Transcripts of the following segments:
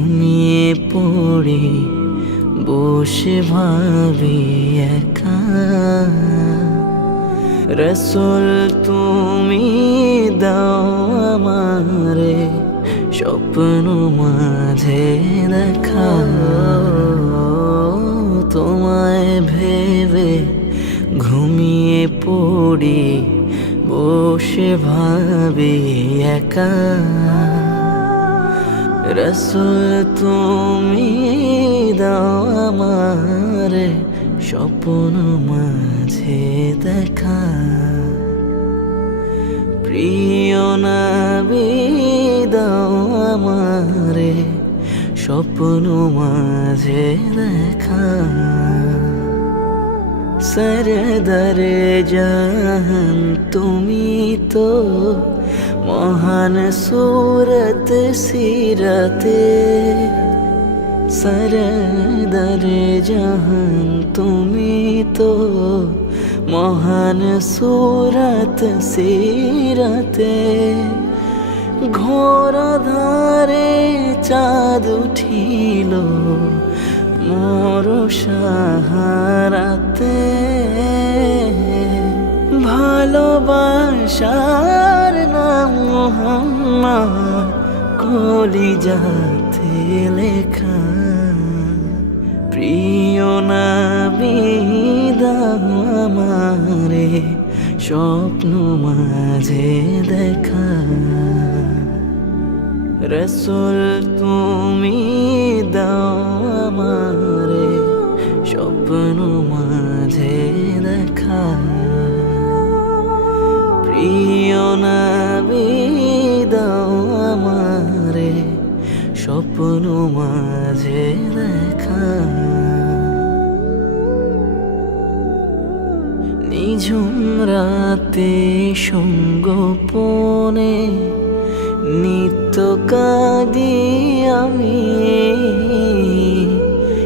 ঘুমিয়ে পড়ে বসে ভাবি একা, রসুল তুমি দাও আমারে স্বপ্ন মাঝে দেখা। তোমায় ভেবে ঘুমিয়ে পড়ি বসে ভাবি একা, রসুল তুমি দাও আমারে স্বপ্ন মাঝে দেখা। প্রিয় নবী দাও আমারে স্বপ্ন মাঝে দেখা। সরদারে জাহান তুমি তো মহান সুরত সিরতে, সরদারে জাহান তুমি তো মহান সুরত সিরতে। ঘোর ধারে চাঁদ উঠিল মোর সাহারাতে, ভালোবাসার নাম মুহাম্মদ কলিজাতে লেখা। প্রিয় নবী দাও আমারে স্বপ্ন মাঝে দেখা, রসুল তুমি দাও আমারে স্বপ্ন মাঝে দেখা। প্রিয় নবী দাও আমারে স্বপ্ন মাঝে দেখা। নিঝুম রাতে সঙ্গোপনে নিত্য কাঁদি আমি,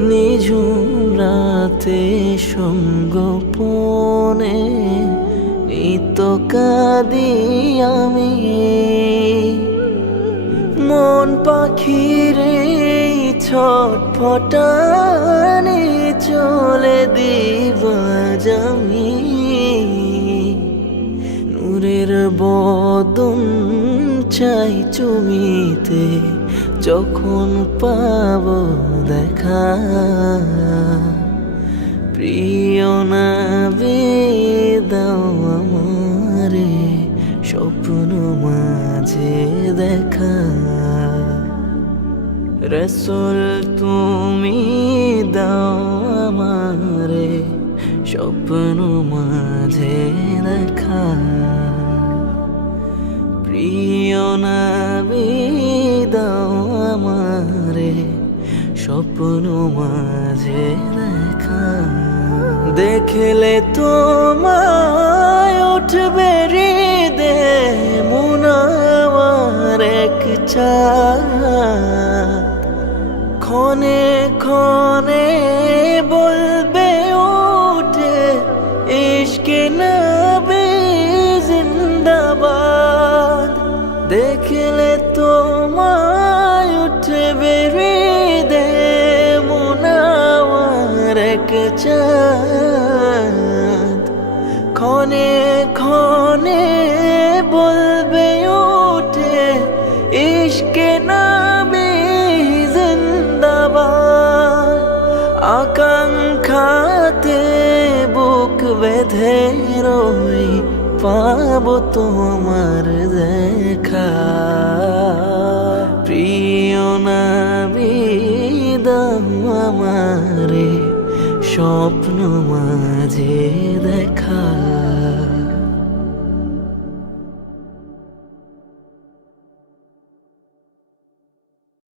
নিঝুম রাতে সঙ্গোপনে নিত্য কাঁদি আমি। মন পাখিরে ছটফটানে চলে দিবাজ আমি, নূরের বদন চাই চুমিতে যখন পাব দেখা। প্রিয় নবী দাও আমারে স্বপ্ন মাঝে দেখা, রসুল তুমি দাও আমারে স্বপ্ন মাঝে দেখা। প্রিয় নবী দাও আমারে স্বপ্ন মাঝে দেখা। দেখলে তোমায় উঠবে হৃদে মুনাওয়ার এক চাঁদ, ক্ষণে ক্ষণে বলবে উঠে ইশকে নবী জিন্দাবাদ। দেখলে তোমায় উঠবে হৃদে মুনাওয়ার এক চাঁদ, ক্ষণে ক্ষণে বলবে উঠে ইশকে নবী জিন্দাবাদ। আকাঙ্ক্ষাতে বুক বেঁধে রই পাবো তোমার দেখা। প্রিয় নবী দাও আমারে স্বপ্ন মাঝে দেখা।